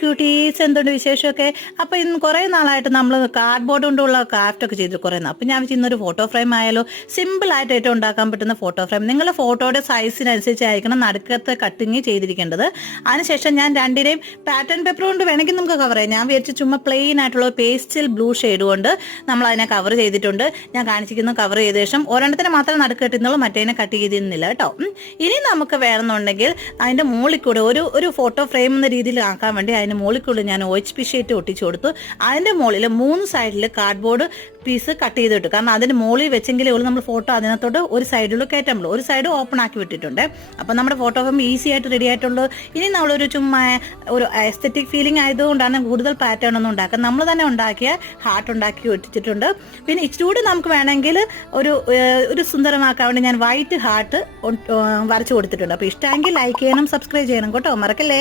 Quotes, എന്തുണ്ട് വിശേഷമൊക്കെ? അപ്പോൾ ഇന്ന് കുറേ നാളായിട്ട് നമ്മൾ കാർഡ്ബോർഡ് കൊണ്ടുള്ള ക്രാഫ്റ്റൊക്കെ ചെയ്തിട്ട് കുറേ നാൾ. അപ്പോൾ ഞാൻ ഇന്നൊരു ഫോട്ടോ ഫ്രെയിം ആയാലോ, സിമ്പിളായിട്ട് ഏറ്റവും ഉണ്ടാക്കാൻ പറ്റുന്ന ഫോട്ടോ ഫ്രെയിം. നിങ്ങളുടെ ഫോട്ടോയുടെ സൈസിനനുസരിച്ചായിരിക്കണം നടുക്കത്തെ കട്ടിങ് ചെയ്തിരിക്കേണ്ടത്. അതിനുശേഷം ഞാൻ രണ്ടിനെയും പാറ്റേൺ പേപ്പർ കൊണ്ട് വേണമെങ്കിൽ നമുക്ക് കവർ ചെയ്യാം. ഞാൻ വിചാരിച്ച് ചുമ്മാ പ്ലെയിൻ ആയിട്ടുള്ള പേസ്റ്റൽ ബ്ലൂ ഷെയ്ഡ് കൊണ്ട് നമ്മൾ അതിനെ കവർ ചെയ്തിട്ടുണ്ട്. ഞാൻ കാണിച്ചിരിക്കുന്ന കവർ ചെയ്ത ശേഷം ഒരെണ്ണത്തിന് മാത്രമേ നടുക്ക് കെട്ടുന്നുള്ളൂ, മറ്റേനെ കട്ട് ചെയ്തിരുന്നില്ല കേട്ടോ. ഇനി നമുക്ക് വേണമെന്നുണ്ടെങ്കിൽ അതിൻ്റെ മുകളിൽ കൂടെ ഒരു ഫോട്ടോ ഫ്രെയിം എന്ന രീതിയിൽ ആക്കാൻ വേണ്ടി അതിന് മുകളിൽ കൂടെ ഞാൻ OHP ഷീറ്റ് ഒട്ടിച്ചു കൊടുത്തു. അതിൻ്റെ മുകളിൽ 3 സൈഡിൽ കാർഡ്ബോർഡ് പീസ് കട്ട് ചെയ്തിട്ടു. കാരണം അതിന് മുകളിൽ വെച്ചെങ്കിലേ ഉള്ളൂ നമ്മൾ ഫോട്ടോ അതിനകത്തോട്ട് ഒരു സൈഡിൽ കയറ്റാൻ പറ്റുള്ളൂ. ഒരു സൈഡ് ഓപ്പൺ ആക്കി വിട്ടിട്ടുണ്ട്. അപ്പം നമ്മുടെ ഫോട്ടോ ഫ്രെയിം ഈസി ആയിട്ട് റെഡി ആയിട്ടുള്ളൂ. ഇനി നമ്മളൊരു ചുമ്മാ ഒരു എസ്തെറ്റിക് ഫീലിംഗ് ആയതുകൊണ്ടാണ് കൂടുതൽ പാറ്റേൺ ഒന്നും ഉണ്ടാക്കുക. നമ്മൾ തന്നെ ഉണ്ടാക്കിയ ഹാർട്ട് ഉണ്ടാക്കി ഒട്ടിച്ചിട്ടുണ്ട്. പിന്നെ ഇച്ചിരി നമുക്ക് വേണമെങ്കിൽ ഒരു സുന്ദരമാക്കാൻ വേണ്ടി ഞാൻ വൈറ്റ് ഹാർട്ട് വരച്ചു കൊടുത്തിട്ടുണ്ട്. അപ്പോൾ ഇഷ്ടമെങ്കിൽ ലൈക്ക് ചെയ്യണം, സബ്സ്ക്രൈബ് ചെയ്യണം കേട്ടോ, മറക്കല്ലേ.